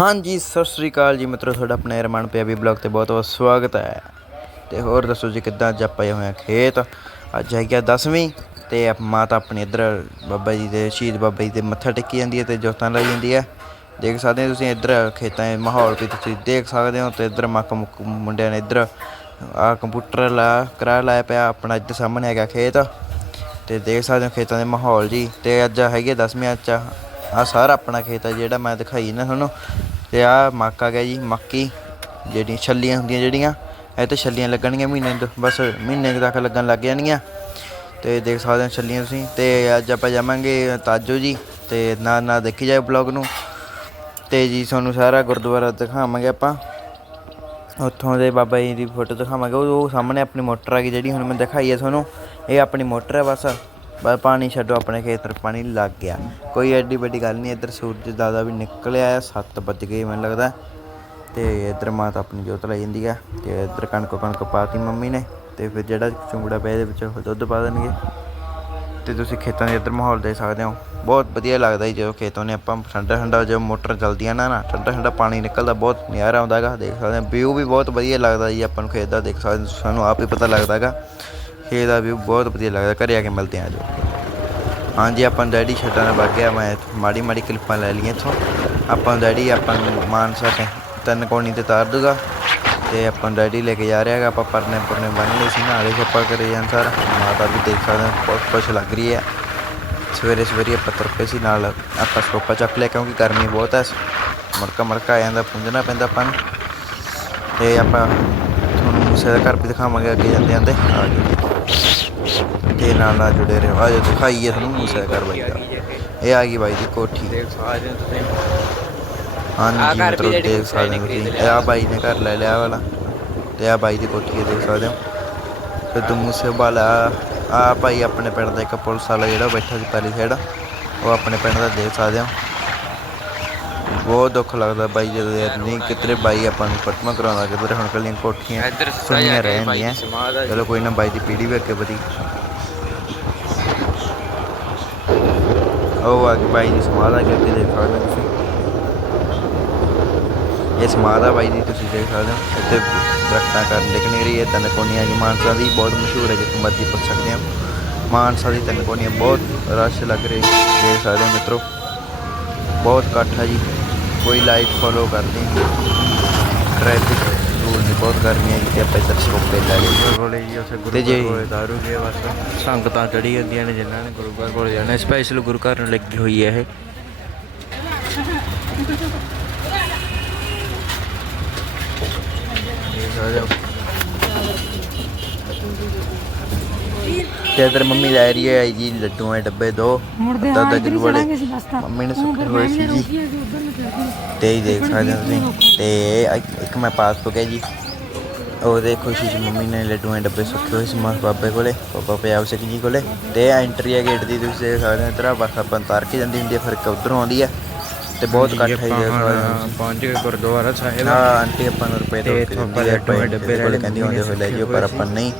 ਹਾਂਜੀ, ਸਤਿ ਸ੍ਰੀ ਅਕਾਲ ਜੀ ਮਿੱਤਰੋ, ਤੁਹਾਡਾ ਆਪਣੇ ਰਮਨ ਪੰਜਾਬੀ ਬਲੌਗ ਤੇ ਬਹੁਤ ਬਹੁਤ ਸਵਾਗਤ ਹੈ। ਤੇ ਹੋਰ ਦੱਸੋ ਜੀ, ਕਿੱਦਾਂ ਅੱਜ ਆਪਾਂ ਆਏ ਖੇਤ? ਅੱਜ ਹੈਗਾ 10ਵੀਂ ਤੇ ਆਪ- ਮਾਤਾ ਆਪਣੇ ਇੱਧਰ ਬਾਬਾ ਜੀ ਦੇ, ਸ਼ਹੀਦ ਬਾਬਾ ਜੀ ਦੇ ਮੱਥਾ ਟੇਕੀ ਜਾਂਦੀ ਹੈ ਤੇ ਜੋਤਾਂ ਲਾਈ ਜਾਂਦੀ ਹੈ। ਦੇਖ ਸਕਦੇ ਹੋ ਤੁਸੀਂ ਇੱਧਰ ਖੇਤਾਂ ਦੇ ਮਾਹੌਲ ਵੀ ਤੁਸੀਂ ਦੇਖ ਸਕਦੇ ਹੋ ਤੇ ਇੱਧਰ ਮੱਕ ਮੁੱਕ, ਮੁੰਡਿਆਂ ਨੇ ਇੱਧਰ ਆ ਕੰਪਿਊਟਰ ਲਾ ਕਰਾ ਲਾਇਆ ਪਿਆ ਆਪਣਾ ਇੱਧਰ ਸਾਹਮਣੇ ਹੈਗਾ ਖੇਤ। ਤੇ ਦੇਖ ਸਕਦੇ ਹੋ ਖੇਤਾਂ ਦੇ ਮਾਹੌਲ ਜੀ, ਤੇ ਅੱਜ ਹੈਗੇ 10ਵੀਂ ਅੱਜ ਆ ਸਾਰਾ ਆਪਣਾ ਖੇਤ ਆ ਜਿਹੜਾ ਮੈਂ ਦਿਖਾਈ ਨਾ ਤੁਹਾਨੂੰ। ਤੇ ਆ ਮੱਕ ਆ ਗਿਆ ਜੀ, ਮੱਕੀ ਜਿਹੜੀਆਂ ਛੱਲੀਆਂ ਹੁੰਦੀਆਂ ਜਿਹੜੀਆਂ, ਇਹ ਤੇ ਛੱਲੀਆਂ ਲੱਗਣਗੀਆਂ ਮਹੀਨੇ ਤੋਂ, ਬਸ ਮਹੀਨੇ ਤੱਕ ਲੱਗਣ ਲੱਗ ਜਾਣਗੀਆਂ। ਤੇ ਦੇਖ ਸਕਦੇ ਹੋ ਛੱਲੀਆਂ ਤੁਸੀਂ। ਤੇ ਅੱਜ ਆਪਾਂ ਜਾਵਾਂਗੇ ਤਾਜੋ ਜੀ, ਤੇ ਨਾਲ ਨਾਲ ਦੇਖੀ ਜਾਏ ਬਲੌਗ ਨੂੰ। ਤੇ ਜੀ ਤੁਹਾਨੂੰ ਸਾਰਾ ਗੁਰਦੁਆਰਾ ਦਿਖਾਵਾਂਗੇ ਆਪਾਂ। ਉੱਥੋਂ ਦੇ ਬਾਬਾ ਜੀ ਦੀ ਫੋਟੋ ਦਿਖਾਵਾਂਗੇ। ਉਹ ਸਾਹਮਣੇ ਆਪਣੀ ਮੋਟਰ ਆ ਗਈ ਜਿਹੜੀ ਹੁਣ ਮੈਂ ਦਿਖਾਈ ਹੈ ਤੁਹਾਨੂੰ। ਇਹ ਆਪਣੀ ਮੋਟਰ ਹੈ ਬਸ। ਬਸ ਪਾਣੀ ਛੱਡੋ ਆਪਣੇ ਖੇਤਰ ਪਾਣੀ ਲੱਗ ਗਿਆ। ਕੋਈ ਐਡੀ ਵੱਡੀ ਗੱਲ ਨਹੀਂ ਇੱਧਰ ਸੂਰਜ ਦਾਦਾ ਵੀ ਨਿਕਲਿਆ ਆ 7 ਵੱਜ ਗਏ ਮੈਨੂੰ ਲੱਗਦਾ। ਤੇ ਇੱਧਰ ਮਾਤਾ ਆਪਣੀ ਜੋਤ ਲਾਈ ਜਾਂਦੀ ਹੈ ਤੇ ਇੱਧਰ ਕਣਕ ਕਣਕ ਪਾਤੀ ਮੰਮੀ ਨੇ ਤੇ ਫਿਰ ਜਿਹੜਾ ਚੁੰਗੜਾ ਪਿਆ ਇਹਦੇ ਵਿੱਚ ਦੁੱਧ ਪਾ ਦੇਣਗੇ। ਤੇ ਤੁਸੀਂ ਖੇਤਾਂ ਦੇ ਇੱਧਰ ਮਾਹੌਲ ਦੇਖ ਸਕਦੇ ਹੋ। ਬਹੁਤ ਵਧੀਆ ਲੱਗਦਾ ਜੀ ਜਦੋਂ ਖੇਤੋਂ ਨੇ ਆਪਾਂ ਠੰਡਾ ਠੰਡਾ ਜਦੋਂ ਮੋਟਰ ਚੱਲਦੀ ਆ ਨਾ ਨਾ ਠੰਡਾ ਠੰਡਾ ਪਾਣੀ ਨਿਕਲਦਾ ਬਹੁਤ ਨਜ਼ਾਰਾ ਆਉਂਦਾ ਹੈਗਾ ਦੇਖ ਸਕਦੇ ਹੋ। ਵਿਊ ਵੀ ਬਹੁਤ ਵਧੀਆ ਲੱਗਦਾ ਜੀ ਆਪਾਂ ਨੂੰ ਖੇਤ ਦਾ ਦੇਖ ਸਕਦੇ ਹੋ, ਸਾਨੂੰ ਆਪ ਹੀ ਪਤਾ ਲੱਗਦਾ ਹੈਗਾ। ਖੇਤ ਦਾ ਵਿਊ ਬਹੁਤ ਵਧੀਆ ਲੱਗਦਾ, ਘਰੇ ਆ ਕੇ ਮਿਲਦੇ ਆ ਜੋ ਹਾਂਜੀ, ਆਪਾਂ ਨੂੰ ਡੈਡੀ ਛੱਡਣ ਨਾਲ ਵਗ ਗਿਆ, ਮੈਂ ਮਾੜੀ ਮਾੜੀ ਕਲਿੱਪਾਂ ਲੈ ਲਈਆਂ ਇੱਥੋਂ। ਆਪਾਂ ਨੂੰ ਡੈਡੀ ਆਪਾਂ ਨੂੰ ਮਾਨਸਾ ਤੇ ਤਿੰਨ ਕੋਣੀ ਤੇ ਤਾਰ ਦੂਗਾ ਤੇ ਆਪਾਂ ਨੂੰ ਡੈਡੀ ਲੈ ਕੇ ਜਾ ਰਿਹਾ ਹੈਗਾ, ਆਪਾਂ ਪਰਨੇ ਪਰਨੇ ਬੰਨ ਲਏ ਸੀ, ਨਾਲੇ ਛੱਪਾ ਕਰੇ ਜਾਂ ਸਰ। ਮਾਤਾ ਵੀ ਦੇਖ ਸਕਦੇ ਹੋ ਬਹੁਤ ਖੁਸ਼ ਲੱਗ ਰਹੀ ਹੈ। ਸਵੇਰੇ ਸਵੇਰੇ ਆਪਾਂ ਤੁਰ ਪਏ ਸੀ, ਨਾਲ ਆਪਾਂ ਸੋਪਾ ਚੱਕ ਲਿਆ, ਕਿਉਂਕਿ ਗਰਮੀ ਬਹੁਤ ਹੈ। ਮੜਕਾ ਮੜਕਾ ਆ ਜਾਂਦਾ, ਪੁੰਜਣਾ ਪੈਂਦਾ ਆਪਾਂ ਨੂੰ। ਤੇ ਆਪਾਂ ਤੁਹਾਨੂੰ ਮੂਸੇ ਦਾ ਘਰ ਵੀ ਦਿਖਾਵਾਂਗੇ, ਅੱਗੇ ਜਾਂਦੇ ਜਾਂਦੇ। ਆ ਜਾਓ। ਤੇ ਨਾਲ ਨਾਲ ਜੁੜੇ ਰਹੋ। ਆ ਜੋ ਦਿਖਾਈਏ ਤੁਹਾਨੂੰ ਮੂਸੇ ਬਾਈ ਦਾ। ਇਹ ਆ ਗਈ ਬਾਈ ਦੀ ਕੋਠੀ। ਦੇਖ ਸਕਦੇ ਹੋ ਤੁਸੀਂ ਹਾਂਜੀ ਜਿਹੜੀ ਦੇਖ ਸਕਦੇ ਹੋ ਤੁਸੀਂ। ਇਹ ਆ ਬਾਈ ਨੇ ਘਰ ਲੈ ਲਿਆ ਵਾਲਾ ਤੇ ਆ ਬਾਈ ਦੀ ਕੋਠੀ ਦੇਖ ਸਕਦੇ ਹੋ। ਤੇ ਦੂ ਮੂਸੇ ਵਾਲਾ ਆ ਭਾਈ ਆਪਣੇ ਪਿੰਡ ਦਾ ਇੱਕ ਪੁਲਿਸ ਵਾਲਾ ਜਿਹੜਾ ਬੈਠਾ ਸੀ ਪਹਿਲੀ ਸਾਈਡ ਉਹ ਆਪਣੇ ਪਿੰਡ ਦਾ ਦੇਖ ਸਕਦੇ ਹੋ। ਬਹੁਤ ਦੁੱਖ ਲੱਗਦਾ ਬਾਈ ਜਦੋਂ ਯਾਰ ਨਹੀਂ ਕਿਤੇ ਬਾਈ ਆਪਾਂ ਨੂੰ ਫਟਮਾ ਕਰਾਉਂਦਾ ਕਿਤੇ ਹੁਣ ਕੱਲੀਆਂ ਕੋਠੀਆਂ ਸੁਣੀਆਂ ਜਾ ਕੇ ਰਹਿ ਬਾਈ ਦੀ ਜਾਂਦੀਆਂ ਸਮਾਧ ਆ ਜੀ। ਚਲੋ ਕੋਈ ਨਾ ਬਾਈ ਦੀ ਪੀੜੀ ਵੀ ਅੱਗੇ ਵਧੀ। ਉਹ ਆ ਗਈ ਬਾਈ ਦੀ ਸਮਾਧ ਆ ਗਈ ਅੱਗੇ ਦੇਖ ਸਕਦੇ ਹੋ ਤੁਸੀਂ ਇਹ ਸਮਾਧ ਆ ਬਾਈ ਦੀ ਤੁਸੀਂ ਦੇਖ ਸਕਦੇ ਹੋ ਇੱਥੇ ਦਰਖਤਾਂ ਕਾਰਨ ਦਿਖ ਨਹੀਂ ਰਹੀ ਹੈ ਤਿੰਨ ਕੋਣੀਆਂ ਜੀ ਮਾਨਸਾ ਦੀ ਬਹੁਤ ਮਸ਼ਹੂਰ ਹੈ ਜਿੱਥੇ ਮਰਜ਼ੀ ਪੁੱਛ ਸਕਦੇ ਹੋ ਮਾਨਸਾ ਦੀ ਤਿੰਨ ਕੋਣੀਆਂ ਬਹੁਤ ਰਸ਼ ਲੱਗ ਰਹੀ ਦੇਖ ਸਕਦੇ ਹੋ ਮਿੱਤਰੋ ਬਹੁਤ ਇਕੱਠ ਹੈ ਜੀ ਕੋਈ ਲਾਈਟ ਫੋਲੋ ਕਰਦੀ ਨਹੀਂ ਟ੍ਰੈਫਿਕ ਰੂਲ ਨਹੀਂ ਬਹੁਤ ਗਰਮੀ ਹੈ ਕਿ ਆਪਾਂ ਇੱਧਰ ਸੋਪੇ ਲੈ ਲਏ ਕੋਲੇ ਜੀ ਉੱਥੇ ਗੁਰੂ ਤੇ ਘਰ ਕੋਲੇ ਦਾਰੂ ਦੇ ਬਸ। ਸੰਗਤਾਂ ਚੜੀ ਜਾਂਦੀਆਂ ਨੇ ਜਿਨ੍ਹਾਂ ਨੇ ਗੁਰੂ ਘਰ ਕੋਲ ਜਾਣਾ। ਸਪੈਸ਼ਲ ਗੁਰੂ ਘਰ ਨੂੰ ਲੱਗੀ ਹੋਈ ਹੈ ਇਹ। ਦੇਖ ਸਕਦੇ ਹੋ। ਤੇ ਇਧਰ ਮੰਮੀ ਲੈ ਰਹੀ ਹੈ ਜੀ ਲੱਡੂਆਂ ਦੇ ਡੱਬੇ ਦੋ। ਮੁੜਦੇ ਅੱਧਾ ਹਾਂ ਅੱਧਾ ਇੱਧਰ ਹੀ ਬਸ ਤਾਂ। ਮੰਮੀ ਨੇ ਸੁੱਕੇ ਹੋਏ ਸੀ ਜੀ। ਤੇ ਇਹ ਦੇਖ ਸਕਦੇ ਹੋ ਤੁਸੀਂ। ਤੇ ਇੱਕ- ਇੱਕ ਮੈਂ ਪਾਸਬੁੱਕ ਹੈ ਜੀ। ਉਹਦੇ ਖੁਸ਼ੀ ਚ ਮੰਮੀ ਨੇ ਲੱਡੂਆਂ ਦੇ ਡੱਬੇ ਸੁੱਕੇ ਹੋਏ ਸੀ ਮਾਸ ਬਾਬੇ ਕੋਲੇ ਬਾਬਾ ਪੰਜਾਬ ਸਿੰਘ ਜੀ ਕੋਲੇ। ਤੇ ਐਂਟਰੀ ਹੈ ਗੇਟ ਦੀ ਤੁਸੀਂ ਦੇਖ ਸਕਦੇ ਹੋ ਇਧਰ ਬਸ ਆਪਾਂ ਤਾਰ ਕੇ ਜਾਂਦੀ ਹੁੰਦੀ ਹੈ ਫਿਰ ਇੱਕ ਉਧਰੋਂ ਆਉਂਦੀ ਹੈ। ਤੇ ਬਹੁਤ ਇਕੱਠ ਹੈ ਜੀ ਦੇਖ ਸਕਦੇ ਹੋ ਤੁਸੀਂ। ਪਹੁੰਚ ਗਏ ਗੁਰਦੁਆਰਾ ਸਾਹਿਬ। ਹਾਂ ਆਂਟੀ ਆਪਾਂ ਨੂੰ ਰੁਪਏ ਤੇ ਦੋ ਇੱਥੋਂ ਦਿੰਦੀ ਹੈ ਆਪਾਂ ਆਪਾਂ ਡੱਬੇ ਲੈ ਕਹਿੰਦੀ ਆਉਂਦੇ ਹੋਏ ਲੈ ਜਿਓ ਪਰ ਆਪਾਂ। ਨਹੀਂ।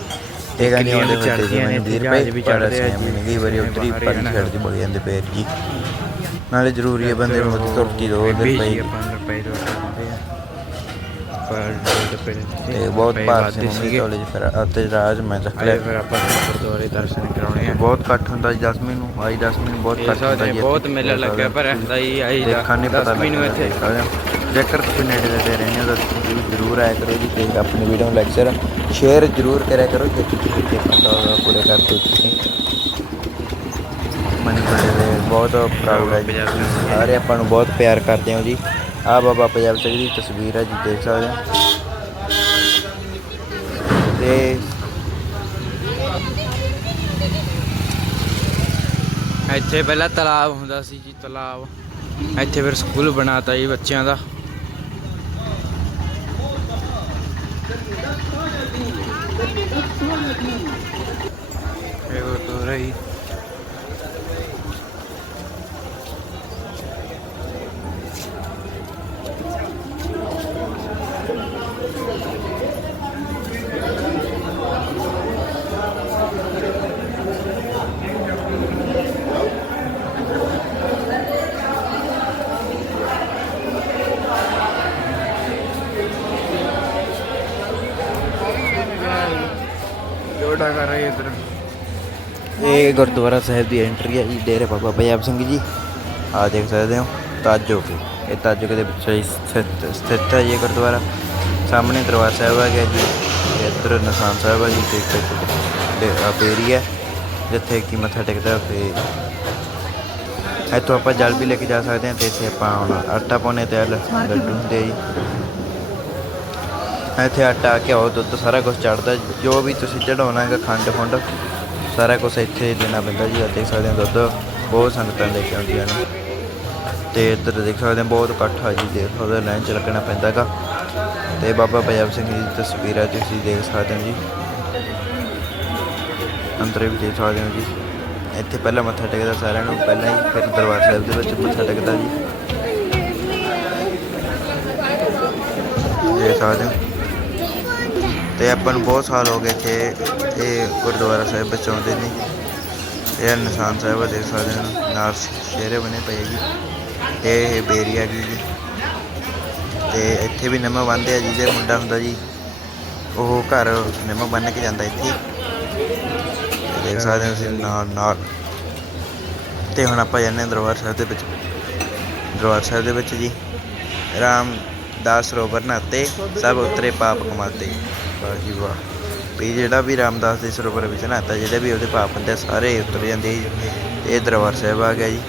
ਇਹ ਕਹਿੰਦੀ ਕਿੰਨੀਆਂ ਆਉਂਦੇ ਹੋਏ ਤੇ ਚੜ੍ਹਦੀਆਂ ਨੇ, 20 ਜਹਾਜ਼ ਰੁਪਏ ਵੀ ਪਰ ਚੜ੍ਹਦੇ ਆ ਕਈ ਵਾਰੀ ਹੀ ਪਰ। ਛੱਡ ਦੀ ਬੋਲ ਜਾਂਦੇ ਪੇਰ ਜੀ ਨਾਲੇ ਜ਼ਰੂਰੀ ਹੈ ਬੰਦੇ ਨੂੰ ਉਹਦੀ ਤੁਰਕੀ ਦੋ ਨੂੰ ਰੁਪਏ ਦੋ ਤੇ ਬਹੁਤ ਰੁਪਏ ਭਾਰ ਸੀ ਮੰਮੀ। ਕਾਲਜ ਫਿਰ ਅਤੇ ਰਾਜ ਮੈਂ ਆਏ ਲਿਆ ਫਿਰ ਆਪਾਂ ਗੁਰਦੁਆਰੇ ਦਰਸ਼ਨ ਕਰਾਉਣੇ ਆ ਬਹੁਤ ਇਕੱਠ ਹੁੰਦਾ ਜੀ 10ਵੀਂ ਨੂੰ ਆਈ 10ਵੀਂ ਨੂੰ ਬਹੁਤ ਇਕੱਠ ਹੁੰਦਾ ਜੀ ਬਹੁਤ। ਮੇਲਾ ਲੱਗਿਆ ਪਰ ਹੁੰਦਾ ਹੀ ਆਈ ਦੇਖਣ ਨਹੀਂ ਪਤਾ ਦਸਵੀਂ ਨੂੰ ਲੱਗਦਾ ਇੱਥੇ। ਜੇਕਰ ਤੁਸੀਂ ਨੇੜੇ ਦੇ ਰਹਿੰਦੇ ਹੋ ਤਾਂ ਤੁਸੀਂ ਜ਼ਰੂਰ ਆਇਆ ਕਰੋ ਜੀ ਤੇ ਆਪਣੀ ਵੀਡੀਓ ਨੂੰ ਲੈਕਚਰ ਸ਼ੇਅਰ ਜ਼ਰੂਰ ਕਰਿਆ ਕਰੋ ਜੇ ਤੁਸੀਂ ਦੇਖਣਾ ਪੂਰੇ ਕਰ ਦਿਓ ਤੁਸੀਂ। ਮਨ ਬੜੇ ਦੇ ਬਹੁਤ ਪ੍ਰਾਊਡ ਹੈ ਜੀ। ਸਾਰੇ ਆਪਾਂ ਨੂੰ ਬਹੁਤ ਪਿਆਰ ਕਰਦੇ ਹੋ ਜੀ। ਆ ਬਾਬਾ ਪੰਜਾਬ ਸਿੰਘ ਦੀ ਤਸਵੀਰ ਹੈ ਜੀ, ਦੇਖ ਸਕਦੇ ਹੋ। ਤੇ ਇੱਥੇ ਪਹਿਲਾਂ ਤਲਾਬ ਹੁੰਦਾ ਸੀ ਜੀ, ਤਲਾਬ। ਇੱਥੇ ਫਿਰ ਸਕੂਲ ਬਣਾਤਾ ਜੀ ਬੱਚਿਆਂ ਦਾ। ਇਹ ਗੁਰਦੁਆਰਾ ਜੀ ਪਤਾ ਕਰ ਰਹੇ ਇਧਰ। ਇਹ ਗੁਰਦੁਆਰਾ ਸਾਹਿਬ ਦੀ ਐਂਟਰੀ ਹੈ ਜੀ, ਡੇਰੇ ਬਾਬਾ ਪੰਜਾਬ ਸਿੰਘ ਜੀ। ਆ ਦੇਖ ਸਕਦੇ ਹੋ, ਤਾਜੋ ਕੇ। ਇਹ ਤਾਜੋ ਕੇ ਦੇ ਵਿੱਚ ਹੀ ਸਥਿਤ ਸਥਿਤ ਹੈ ਇਹ ਗੁਰਦੁਆਰਾ। ਸਾਹਮਣੇ ਦਰਬਾਰ ਸਾਹਿਬ ਆ ਗਿਆ ਜੀ ਇੱਧਰ ਨਿਸ਼ਾਨ ਸਾਹਿਬ ਆ ਜੀ, ਤੇ ਇੱਕ ਬੇਰੀ ਹੈ, ਜਿੱਥੇ ਕਿ ਮੱਥਾ ਟੇਕਦਾ ਤੇ ਇੱਥੋਂ ਆਪਾਂ ਜਲ ਵੀ ਲੈ ਕੇ ਜਾ ਸਕਦੇ ਹਾਂ, ਤੇ ਇੱਥੇ ਆਪਾਂ ਹੁਣ ਆਟਾ ਪਾਉਣੇ ਤੇ ਲ- ਲੱਡੂ ਹੁੰਦੇ ਜੀ। ਇੱਥੇ ਆਟਾ, ਘਿਓ, ਦੁੱਧ ਸਾਰਾ ਕੁਝ ਚੜਦਾ ਜੋ ਵੀ ਤੁਸੀਂ ਚੜਾਉਣਾ ਹੈਗਾ, ਖੰਡ, ਖੁੰਡ, ਸਾਰਾ ਕੁਝ ਇੱਥੇ ਦੇਣਾ ਪੈਂਦਾ ਜੀ। ਆਹ ਦੇਖ ਸਕਦੇ ਹੋ ਦੁੱਧ, ਬਹੁਤ ਸੰਗਤਾਂ ਲੈ ਕੇ ਆਉਂਦੀਆਂ ਨੇ। ਤੇ ਇੱਧਰ ਦੇਖ ਸਕਦੇ ਹੋ, ਬਹੁਤ ਇਕੱਠਾ ਜੀ ਦੇਖ ਸਕਦੇ ਹੋ ਲਾਈਨ 'ਚ ਲੱਗਣਾ ਪੈਂਦਾ ਗਾ ਤੇ ਬਾਬਾ ਪੰਜਾਬ ਸਿੰਘ ਜੀ ਦੀ ਤਸਵੀਰ ਹੈ ਤੁਸੀਂ ਦੇਖ ਸਕਦੇ ਹੋ ਜੀ। ਅੰਦਰ ਵੀ ਦੇਖ ਸਕਦੇ ਹੋ ਜੀ। ਇੱਥੇ ਪਹਿਲਾਂ ਮੱਥਾ ਟੇਕਦਾ ਸਾਰਿਆਂ ਨੂੰ, ਪਹਿਲਾਂ ਹੀ ਫਿਰ ਦਰਬਾਰ ਸਾਹਿਬ ਦੇ ਵਿੱਚ ਮੱਥਾ ਟੇਕਦਾ ਜੀ। ਦੇਖ ਸਕਦੇ ਹੋ। ਤੇ ਆਪਾਂ ਨੂੰ ਬਹੁਤ ਸਾਲ ਹੋ ਗਏ ਇੱਥੇ, ਇਹ ਗੁਰਦੁਆਰਾ ਸਾਹਿਬ ਬਚਾਉਂਦੇ ਨੇ। ਇਹ ਨਿਸ਼ਾਨ ਸਾਹਿਬ ਦੇਖ ਸਕਦੇ ਹੋ, ਨਾਲ ਸ਼ੇਰੇ ਬਣੇ ਪਏ ਜੀ। ਇਹ ਬੇਰੀ ਹੈਗੀ ਜੀ। ਤੇ ਇੱਥੇ ਵੀ ਨਿੰਮ ਬੰਨ੍ਹਦੇ ਆ ਜੀ, ਜੇ ਮੁੰਡਾ ਹੁੰਦਾ ਜੀ, ਉਹ ਘਰ ਨਿੰਮ ਬੰਨ੍ਹ ਕੇ ਜਾਂਦਾ ਇੱਥੇ। ਦੇਖ ਸਕਦੇ ਹੋ ਤੁਸੀਂ, ਨਾਲ ਨਾਲ। ਤੇ ਹੁਣ ਆਪਾਂ ਜਾਂਦੇ ਹਾਂ ਦਰਬਾਰ ਸਾਹਿਬ ਦੇ ਵਿੱਚ। ਦਰਬਾਰ ਸਾਹਿਬ ਦੇ ਵਿੱਚ ਜੀ ਰਾਮ ਰਾਮਦਾਸ ਸਰੋਵਰ ਨਾਤੇ ਸਭ ਉਤਰੇ ਪਾਪ ਕਮਾਤੇ। ਵਾਹ ਜੀ ਵਾਹ ਵੀ ਜਿਹੜਾ ਵੀ ਰਾਮਦਾਸ ਦੇ ਸਰੋਵਰ ਵਿੱਚ ਨਹਾਤਾ ਜਿਹੜੇ ਵੀ ਉਹਦੇ ਪਾਪ ਹੁੰਦੇ ਆ, ਸਾਰੇ ਉਤਰ ਜਾਂਦੇ ਇਹ ਦਰਬਾਰ ਸਾਹਿਬ ਆ ਗਿਆ ਜੀ।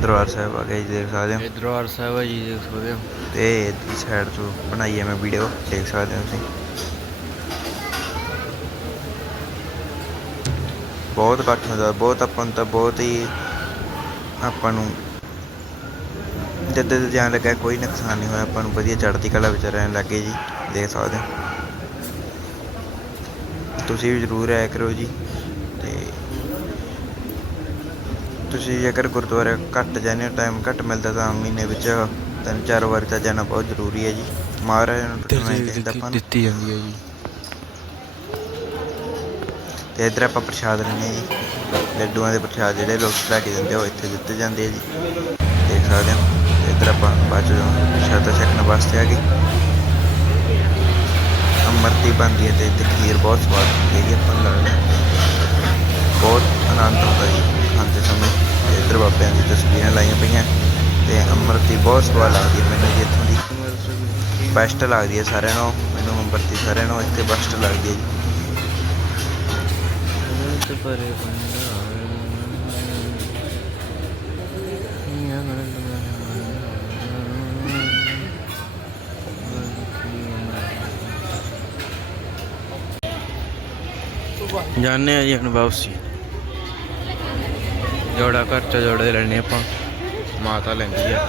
ਦਰਬਾਰ ਸਾਹਿਬ ਆ ਗਿਆ ਜੀ ਦੇਖ ਸਕਦੇ ਹੋ। ਇਹ ਦਰਬਾਰ ਸਾਹਿਬ ਹੈ ਜੀ ਦੇਖ ਸਕਦੇ ਹੋ। ਤੇ ਇਸ ਸਾਈਡ ਤੋਂ ਬਣਾਈ ਹੈ ਮੈਂ ਵੀਡੀਓ ਦੇਖ ਸਕਦੇ ਹੋ ਤੁਸੀਂ। ਬਹੁਤ ਇਕੱਠ ਹੁੰਦਾ ਬਹੁਤ ਆਪਾਂ ਨੂੰ ਤਾਂ ਬਹੁਤ ਹੀ ਆਪਾਂ ਨੂੰ ਜਿੱਦਾਂ ਦੇ ਜਾਣ ਲੱਗਾ ਕੋਈ ਨੁਕਸਾਨ ਨਹੀਂ ਹੋਇਆ ਆਪਾਂ ਨੂੰ ਵਧੀਆ ਚੜ੍ਹਦੀ ਕਲਾ ਵਿੱਚ ਰਹਿਣ ਲੱਗੇ ਜੀ ਦੇਖ ਸਕਦੇ ਹੋ। ਤੁਸੀਂ ਵੀ ਜ਼ਰੂਰ ਆਇਆ ਕਰੋ ਜੀ ਤੇ ਤੁਸੀਂ ਜੇਕਰ ਗੁਰਦੁਆਰੇ ਘੱਟ ਜਾਂਦੇ ਹੋ ਟਾਈਮ ਘੱਟ ਮਿਲਦਾ ਤਾਂ ਮਹੀਨੇ ਵਿੱਚ ਤਿੰਨ ਚਾਰ ਵਾਰ ਤਾਂ ਜਾਣਾ ਬਹੁਤ ਜ਼ਰੂਰੀ ਹੈ ਜੀ। ਮਹਾਰਾਜ ਨੂੰ ਟੁੱਟਣਾ ਨਹੀਂ ਚਾਹੀਦਾ ਆਪਾਂ ਨੂੰ। ਦਿੱਤੀ ਜਾਂਦੀ ਹੈ ਜੀ। ਤੇ ਇੱਧਰ ਆਪਾਂ ਪ੍ਰਸ਼ਾਦ ਹਾਂ ਜੀ। ਲੱਡੂਆਂ ਦੇ ਪ੍ਰਸ਼ਾਦ ਜਿਹੜੇ ਲੋਕ ਲੈ ਕੇ ਜਾਂਦੇ ਉਹ ਇੱਥੇ ਦਿੱਤੇ ਜਾਂਦੇ ਆ ਜੀ। ਦੇਖ ਸਕਦੇ ਹੋ। ਤੇ ਇੱਧਰ ਆਪਾਂ ਬਾਅਦ ਚੋਂ ਛਕਣ ਵਾਸਤੇ ਆ ਗਏ। ਅਮਰਤੀ ਬਣਦੀ ਹੈ ਤੇ ਇੱਥੇ ਖੀਰ ਬਹੁਤ ਸਵਾਦ ਹੁੰਦੀ ਹੈ ਆਪਾਂ ਲੱਗਦਾ। ਬਹੁਤ ਆਨੰਦ ਆਉਂਦਾ ਜੀ ਖਾਂਦੇ ਸਮੇਂ। ਤੇ ਇੱਧਰ ਬਾਬਿਆਂ ਦੀ ਤਸਵੀਰਾਂ ਲਾਈਆਂ ਪਈਆਂ। ਤੇ ਅੰਮ੍ਰਿਤੀ ਬਹੁਤ ਸਵਾਦ ਲੱਗਦੀ ਹੈ ਮੈਨੂੰ ਜੀ ਇੱਥੋਂ ਦੀ। ਬੈਸਟ ਲੱਗਦੀ ਹੈ ਸਾਰਿਆਂ ਨੂੰ ਮੈਨੂੰ ਅੰਮ੍ਰਿਤੀ ਸਾਰਿਆਂ ਨੂੰ ਇੱਥੇ ਬੈਸਟ ਲੱਗਦੀ ਹੈ ਜੀ। ਪਰੇ ਜਾਣੇ ਆ ਜੀ ਹੁਣ ਵਾਪਸੀ। ਜੋੜਾ ਘਰ ਚ ਜੋੜੇ ਲੈਣੇ ਆਪਾਂ। ਮਾਤਾ ਲੈਂਦੀ ਆ।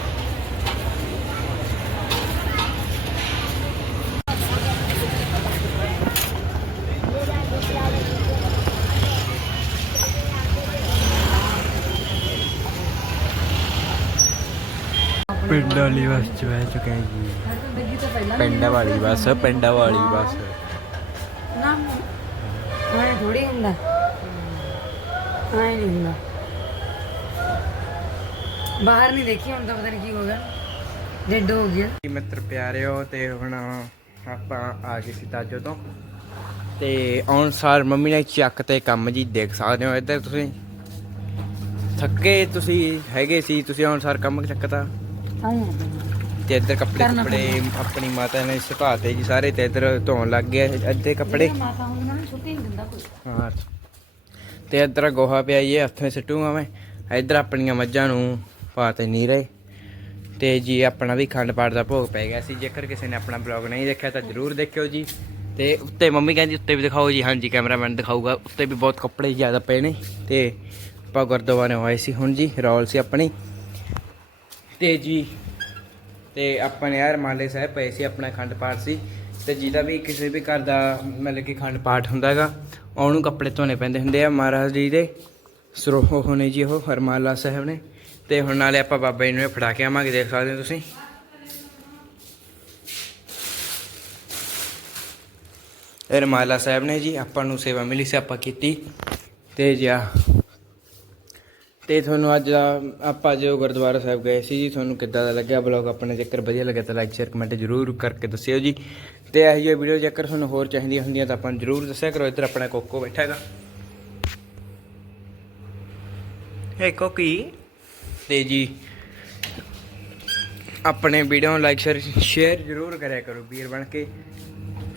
ਪਿੰਡ ਵਾਲੀ ਬੱਸ ਚ ਬਹਿ ਚੁੱਕੇ ਜੀ। ਪਿੰਡ ਵਾਲੀ ਬੱਸ ਪਿੰਡ ਵਾਲੀ ਬੱਸ। ਨਾ ਮੈਂ ਥੋੜੀ ਹੁੰਦਾ। ਆਏ ਨਹੀਂ ਹੁੰਦਾ। ਬਾਹਰ ਨਹੀਂ ਦੇਖੀ ਹੁਣ ਤਾਂ ਪਤਾ ਨਹੀਂ ਕੀ ਹੋ ਗਿਆ। ਡੈਡ ਹੋ ਗਿਆ। ਜੀ ਮਿੱਤਰ ਪਿਆਰਿਓ ਤੇ ਹੁਣ ਆਪਾਂ ਆ ਗਏ ਸੀ ਤਾਜੋ ਤੋਂ। ਤੇ ਆਉਣ ਸਾਰ ਮੰਮੀ ਨੇ ਚੱਕ ਤੇ ਕੰਮ ਜੀ ਦੇਖ ਸਕਦੇ ਹੋ ਇੱਧਰ ਤੁਸੀਂ। ਥੱਕੇ ਤੁਸੀਂ ਹੈਗੇ ਸੀ ਤੁਸੀਂ ਆਉਣ ਸਾਰ ਕੰਮ ਚੱਕਤਾ। ਤੇ ਇੱਧਰ ਕੱਪੜੇ ਆਪਣੀ ਮਾਤਾ ਨੇ ਸੁਕਾਤੇ ਜੀ ਸਾਰੇ ਤੇ ਇੱਧਰ ਧੋਣ ਲੱਗ ਗਏ ਅੱਧੇ ਕੱਪੜੇ। ਮਾਤਾ ਹੁਣ ਨਾ ਛੁੱਟੀ ਨਹੀਂ ਦਿੰਦਾ ਕੋਈ ਹਾਂ। ਤੇ ਇੱਧਰ ਗੋਹਾ ਪਿਆ ਜੀ ਇਹ ਹੱਥੋਂ ਸਿੱਟੂਗਾ ਮੈਂ। ਇੱਧਰ ਆਪਣੀਆਂ ਮੱਝਾਂ ਨੂੰ ਪਾਤੇ ਨਹੀਂ ਰਹੇ ਤੇ ਜੀ, ਆਪਣਾ ਵੀ ਖੰਡ ਪਾਠ ਦਾ ਭੋਗ ਪੈ ਗਿਆ ਸੀ। ਜੇਕਰ ਕਿਸੇ ਨੇ ਆਪਣਾ ਬਲੌਗ ਨਹੀਂ ਦੇਖਿਆ ਤਾਂ ਜਰੂਰ ਦੇਖਿਓ ਜੀ। ਤੇ ਉੱਤੇ ਮੰਮੀ ਕਹਿੰਦੀ, ਉੱਤੇ ਵੀ ਦਿਖਾਓ ਜੀ। ਹਾਂਜੀ ਕੈਮਰਾਮੈਨ ਦਿਖਾਊਗਾ। ਉੱਤੇ ਵੀ ਬਹੁਤ ਕੱਪੜੇ ਜ਼ਿਆਦਾ ਪਏ ਨੇ। ਤੇ ਆਪਾਂ ਗੁਰਦੁਆਰੇ ਹੋਏ ਸੀ ਹੁਣ ਜੀ। ਰੌਲ ਸੀ ਆਪਣੀ। ਤੇ ਜੀ, ਤੇ ਆਪਾਂ ਨੇ ਯਾਰ ਮਾਲੇ ਸਾਹਿਬ ਪਏ ਸੀ, ਆਪਣਾ ਖੰਡ ਪਾਠ ਸੀ। ਤੇ ਜਿਹਦਾ ਵੀ ਕਿਸੇ ਵੀ ਘਰ ਦਾ ਮਤਲਬ ਕਿ ਖੰਡ ਪਾਠ ਹੁੰਦਾ ਹੈਗਾ ਉਹਨੂੰ ਕੱਪੜੇ ਧੋਣੇ ਪੈਂਦੇ ਹੁੰਦੇ ਆ ਮਹਾਰਾਜ ਜੀ ਦੇ। ਸਰੋਹ ਹੋਣੇ ਜੀ ਉਹ, ਹਰਮਾਲਾ ਸਾਹਿਬ ਨੇ। ਤੇ ਹੁਣ ਨਾਲੇ ਆਪਾਂ ਬਾਬਾ ਜੀ ਨੂੰ ਇਹ ਫੜਾ ਕੇ ਆਵਾਂਗੇ, ਦੇਖ ਸਕਦੇ ਹੋ ਤੁਸੀਂ। ਇਹ ਰਮਾਲਾ ਸਾਹਿਬ ਨੇ ਜੀ ਆਪਾਂ ਨੂੰ ਸੇਵਾ ਮਿਲੀ ਸੀ, ਆਪਾਂ ਕੀਤੀ। ਤੇ ਜੀ ਆ ਤੇ ਤੁਹਾਨੂੰ ਅੱਜ ਆਪਾਂ ਜੋ ਗੁਰਦੁਆਰਾ ਸਾਹਿਬ ਗਏ ਸੀ ਜੀ, ਤੁਹਾਨੂੰ ਕਿੱਦਾਂ ਦਾ ਲੱਗਿਆ ਬਲੌਗ ਆਪਣੇ ਜੇਕਰ ਵਧੀਆ ਲੱਗਿਆ ਤਾਂ ਲਾਈਕ ਸ਼ੇਅਰ ਕਮੈਂਟ ਜ਼ਰੂਰ ਕਰਕੇ ਦੱਸਿਓ ਜੀ। ਤੇ ਇਹੋ ਜਿਹੀ ਵੀਡੀਓ ਜੇਕਰ ਤੁਹਾਨੂੰ ਹੋਰ ਚਾਹੀਦੀਆਂ ਹੁੰਦੀਆਂ ਤਾਂ ਆਪਾਂ ਨੂੰ ਜ਼ਰੂਰ ਦੱਸਿਆ ਕਰੋ, ਇੱਧਰ ਆਪਣਾ ਕੋਕੋ ਬੈਠਾ ਹੈਗਾ। ਹੈ ਕੋਕੀ। ਤੇ ਜੀ, ਆਪਣੇ ਵੀਡੀਓ ਨੂੰ ਲਾਈਕ ਸ਼ੇਅਰ ਸ਼ੇਅਰ ਜ਼ਰੂਰ ਕਰਿਆ ਕਰੋ ਵੀਰ ਬਣ ਕੇ।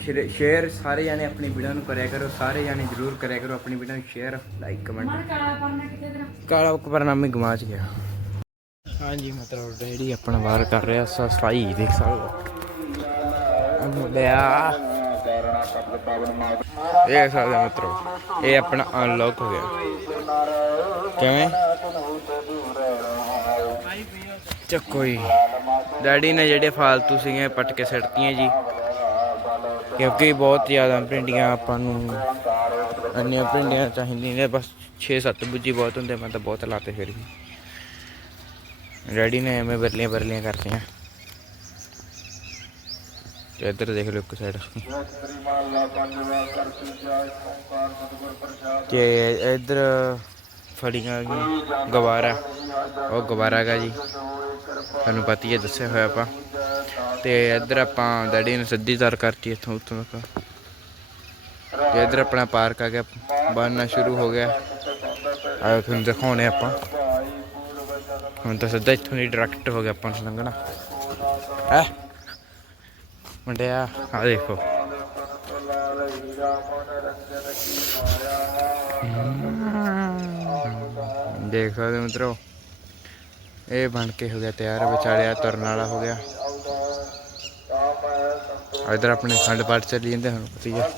ਸ਼ੇਅਰ ਸਾਰੇ ਜਾਣੇ ਆਪਣੀ ਵੀਡੀਓ ਨੂੰ ਕਰਿਆ ਕਰੋ ਸਾਰੇ ਜਾਣੇ ਜ਼ਰੂਰ ਕਰਿਆ ਕਰੋ ਆਪਣੀ ਵੀਡੀਓ ਨੂੰ ਸ਼ੇਅਰ ਲਾਈਕ ਕਮੈਂਟ ਕਾਲਾ ਪਰਨਾ ਕਿੱਥੇ ਤੇਰਾ? ਕਾਲਾ ਕਬਰਨਾਮੇ ਗਵਾ ਚ ਗਿਆ। ਹਾਂਜੀ ਮਤਲਬ ਡੈਡੀ ਆਪਣਾ ਬਾਹਰ ਕਰ ਰਿਹਾ ਸਫ਼ਾਈ ਦੇਖ ਸਕਦੇ ਹੋ ਮੁੰਡਿਆ। ਦੇਖ ਸਕਦੇ ਹੋ ਮਿੱਤਰੋ ਇਹ ਆਪਣਾ ਅਨਲੌਕ ਹੋ ਗਿਆ। ਕਿਵੇਂ? ਚੱਕੋ ਜੀ। ਡੈਡੀ ਨੇ ਜਿਹੜੇ ਫਾਲਤੂ ਸੀਗੇ ਪਟ ਕੇ ਸਿੱਟਤੀਆਂ ਜੀ। ਕਿਉਂਕਿ ਬਹੁਤ ਜ਼ਿਆਦਾ ਭਿੰਡੀਆਂ ਆਪਾਂ ਨੂੰ ਅੰਨੀਆਂ ਭਿੰਡੀਆਂ ਚਾਹੀਦੀਆਂ ਨੇ, ਬਸ 6-7 ਬੁੱਜੀ ਬਹੁਤ ਹੁੰਦੇ, ਮੈਂ ਤਾਂ ਬਹੁਤ ਲਾਤੇ ਫਿਰ ਵੀ। ਡੈਡੀ ਨੇ ਐਵੇਂ ਬਰਲੀਆਂ ਬਰਲੀਆਂ ਕਰਤੀਆਂ। ਤੇ ਇੱਧਰ ਦੇਖ ਲਓ ਇੱਕ ਸਾਈਡ ਤੇ ਇੱਧਰ ਫਲੀਆਂ ਗਈਆਂ ਗਵਾਰਾ। ਉਹ ਗਵਾਰਾ ਗਾ ਜੀ। ਤੁਹਾਨੂੰ ਪਤੀ ਹੈ ਦੱਸਿਆ ਹੋਇਆ ਆਪਾਂ। ਤੇ ਇੱਧਰ ਆਪਾਂ ਡੈਡੀ ਨੇ ਸਿੱਧੀ ਦਰ ਕਰਤੀ ਇੱਥੋਂ, ਉੱਥੋਂ ਤੱਕ। ਤੇ ਇੱਧਰ ਆਪਣਾ ਪਾਰਕ ਆ ਗਿਆ। ਬਣਨਾ ਸ਼ੁਰੂ ਹੋ ਗਿਆ। ਆ ਤੁਹਾਨੂੰ ਦਿਖਾਉਣੇ ਆਪਾਂ। ਹੁਣ ਤਾਂ ਸਿੱਧਾ ਇੱਥੋਂ ਦੀ ਡਾਇਰੈਕਟ ਹੋ ਗਿਆ ਆਪਾਂ ਨੂੰ ਲੰਘਣਾ। ਹੈ? ਮੁੰਡਿਆ ਆ ਦੇਖੋ। ਦੇਖ ਸਕਦੇ ਹੋ ਮਿੱਤਰੋ। ਇਹ ਬਣ ਕੇ ਹੋ ਗਿਆ ਤਿਆਰ ਵਿਚਾਲਿਆ ਤੁਰਨ ਵਾਲਾ ਹੋ ਗਿਆ। ਇਧਰ ਆਪਣੇ ਖੰਡ ਪਾਠ ਚੱਲੀ ਜਾਂਦੇ ਹੁਣ ਪਤੀ ਹੈ।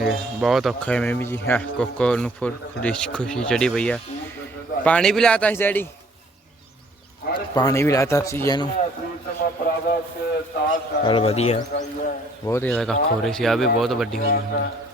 ਇਹ ਬਹੁਤ ਔਖਾ ਹੈ ਮੈਂ ਵੀ ਜੀ। ਹਾਂ, ਕੋਕੋ ਨੂੰ ਫੁਰ ਖੁਸ਼ੀ ਚੜੀ ਪਈ ਆ। ਪਾਣੀ ਵੀ ਲਾਤਾ ਸੀ ਡੈਡੀ। ਪਾਣੀ ਵੀ ਲਾਤਾ ਸੀ ਜੀ ਇਹਨੂੰ। ਚਲ ਵਧੀਆ। ਬਹੁਤ ਜ਼ਿਆਦਾ ਕੱਖ ਹੋ ਰਹੀ ਸੀ ਆ ਵੀ ਬਹੁਤ ਵੱਡੀ ਹੋਈ ਹੁੰਦੀ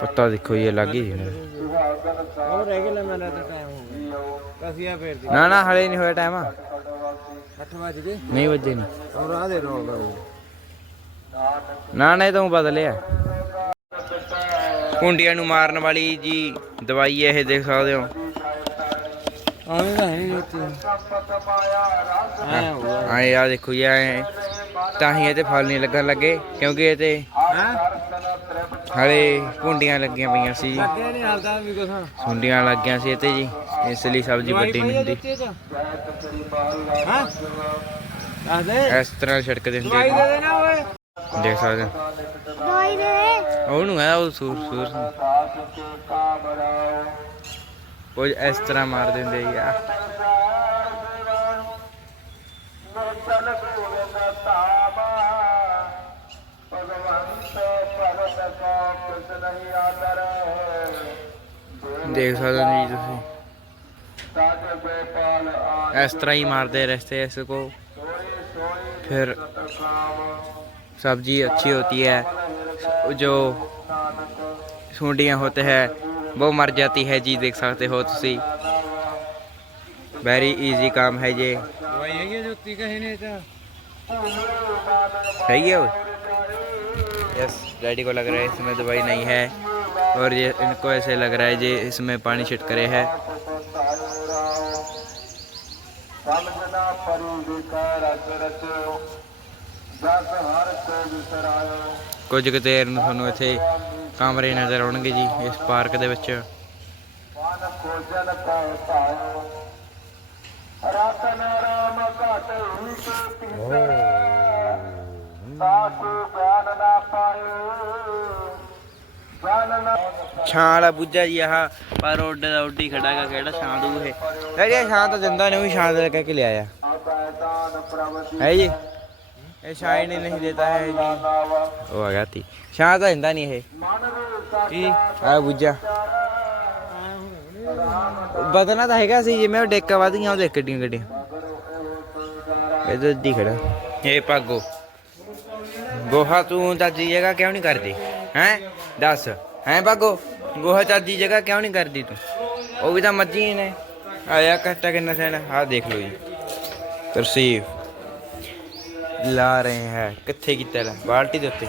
ਪੱਤਾ ਦੇਖੋ ਇਹ ਲੱਗ ਹੀ ਜੀ ਹੋਰ ਰਹਿ ਗਿਆ ਮੈਨੂੰ ਤਾਂ ਟਾਈਮ ਹੋ ਗਿਆ। ਕਸੀਆ ਫੇਰ ਦੀ। ਨਾ ਨਾ ਹਲੇ ਨਹੀਂ ਹੋਇਆ ਟਾਈਮ 8 ਵਜ ਗਏ। ਨਹੀਂ ਵੱਜੇ ਨਹੀਂ ਹੁਣ ਰਾਹ ਦੇ ਰੋਲ ਦਾ ਨਾ ਨਾ ਇਹ ਤਾਂ ਬਦਲਿਆ ਕੁੰਡੀਆਂ ਨੂੰ ਮਾਰਨ ਵਾਲੀ ਜੀ ਦਵਾਈ ਇਹ ਦੇਖ ਸਕਦੇ ਹੋ। ਆਵੇਂ ਤਾਂ ਹੈ ਨਹੀਂ ਹੋਊਗਾ ਆਏ ਆ ਦੇਖੋ ਜੀ ਐ ਤਾਂ ਹੀ ਇਹ ਤੇ ਫਲ ਨਹੀਂ ਲੱਗਣ ਲੱਗੇ ਕਿਉਂਕਿ ਇਹ ਤੇ ਹਾਂ? ਹਲੇ ਕੁੰਡੀਆਂ ਲੱਗੀਆਂ ਪਈਆਂ ਸੀ। ਅੱਗੇ ਨਹੀਂ ਹਾਲਦਾ ਵੀ ਕੁਛ। ਸੁੰਡੀਆਂ ਲੱਗੀਆਂ ਸੀ ਤੇ ਜੀ ਇਸ ਲਈ ਸਬਜ਼ੀ ਵੱਡੀ ਨਹੀਂ ਹੁੰਦੀ। ਹਾਂ? ਦੇ ਇਸ ਤਰ੍ਹਾਂ ਛਿੜਕਦੇ ਹੁੰਦੇ ਦੇ ਦੇ ਨਾ ਓਏ। ਦੇਖ ਸਕਦੇ ਹੋ। ਦਵਾਈ ਦੇ ਉਹਨੂੰ ਹੈ ਉਹ ਸੂਰ ਸੂਰ। ਕੁਝ ਇਸ ਤਰ੍ਹਾਂ ਮਾਰ ਦਿੰਦੇ ਜੀ ਆ। ਦੇਖ ਸਕਦੇ ਹੋ ਜੀ ਤੁਸੀਂ ਇਸ ਤਰ੍ਹਾਂ ਹੀ मारते रहते हैं इसको फिर सब्जी अच्छी होती है जो सूंडियाँ होते हैं वो मर जाती है जी देख सकते हो तुसी वेरी इजी काम है ये ਦਵਾਈ ਹੈਗੀ ਆ ਜੋਤੀ ਕਹੇ ਨੇ ਤਾਂ सही है यस डैडी को लग रहा है इसमें दवाई नहीं है और ये इनको ऐसे लग रहा है जी इसमें पानी छिट करे है ਕੁਝ ਕੁ ਦੇਰ ਨੂੰ ਤੁਹਾਨੂੰ ਇੱਥੇ ਕਮਰੇ ਨਜ਼ਰ ਆਉਣਗੇ ਜੀ ਇਸ ਪਾਰਕ ਦੇ ਵਿੱਚ ਛਾਂ ਵਾਲਾ ਬੁੱਝਾ ਜੀ ਆਹ, ਪਰ ਉੱਡ ਦਾ ਉੱਡੀ ਖੜਾਗਾ ਕਿਹੜਾ, ਛਾਂ ਦੂ ਇਹ। ਡੈਡੀ ਛਾਂ ਤਾਂ ਦਿੰਦਾ ਨਹੀਂ, ਉਹ ਛਾਂ ਦੇ ਕਹਿ ਕੇ ਲਿਆਇਆ। ਹੈ ਜੀ, ਇਹ ਛਾਂ ਹੀ ਨਹੀਂ ਦੇਤਾ ਹੈ ਜੀ। ਉਹ ਆ ਗਿਆ ਤੀ। ਛਾਂ ਤਾਂ ਦਿੰਦਾ ਨਹੀਂ ਇਹ। ਕੀ? ਆ ਬੁੱਝਾ। ਬਦਨਾ ਤਾਂ ਹੈਗਾ ਸੀ, ਜਿਵੇਂ ਉਹ ਡੇਕਾ ਵਧੀਆਂ ਉਹ ਦੇਖ ਕਿੱਡੀਆਂ ਗੱਡੀਆਂ ਇਹਦੇ ਦੀ ਖੜਾ। ਇਹ ਪਾਗੋ ਗੋਹਾ ਤੂੰ ਚਾਚੀ ਜਗ੍ਹਾ ਕਿਉਂ ਨਹੀਂ ਕਰਦੀ? ਹੈ? ਦੱਸ। ਹੈ ਪਾਗੋ ਗੋਹਾ ਚਾਚੀ ਜਗ੍ਹਾ ਕਿਉਂ ਨਹੀਂ ਕਰਦੀ ਤੂੰ? ਉਹ ਵੀ ਤਾਂ ਮੱਝੀ ਨੇ। ਆਇਆ ਕੱਟਾ ਕਿੰਨਾ ਸੈਨ ਆਹ ਦੇਖ ਲਓ ਜੀ। ਤਰਸੀਫ। ਲਾ ਰਹੇ ਹੈ। ਕਿੱਥੇ ਕੀਤਾ ਲੈ? ਬਾਲਟੀ ਦੇ ਉੱਤੇ।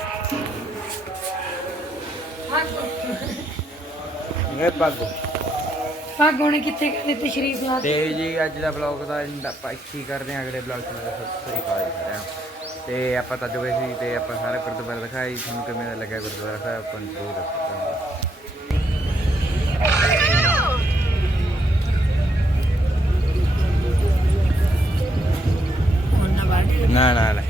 ਇਹ ਪਾਗੋ ਪੱਗ ਹੋਣੇ ਕਿੱਥੇ ਗਏ ਤੇ ਸ਼ਰੀਫ ਲਾ ਤੇ ਜੀ ਅੱਜ ਦਾ ਵਲੌਗ ਦਾ ਇੰਦਾ ਆਪਾਂ ਹੀ ਕਰਦੇ ਹਾਂ। ਅਗਲੇ ਵਲੌਗ ਚ ਸਤਿ ਸ੍ਰੀ ਅਕਾਲ ਨੂੰ। ਤੇ ਆਪਾਂ ਤਾਂ ਜੋਗੇ ਸੀ ਤੇ ਆਪਾਂ ਸਾਰਾ ਗੁਰਦੁਆਰਾ ਦਿਖਾਇਆ ਤੁਹਾਨੂੰ ਕਿਵੇਂ ਦਾ ਲੱਗਿਆ ਗੁਰਦੁਆਰਾ ਸਾਹਿਬ ਆਪਾਂ ਨੂੰ ਜ਼ਰੂਰ ਦੱਸੋ। ਨਾ ਨਾ ਲੈ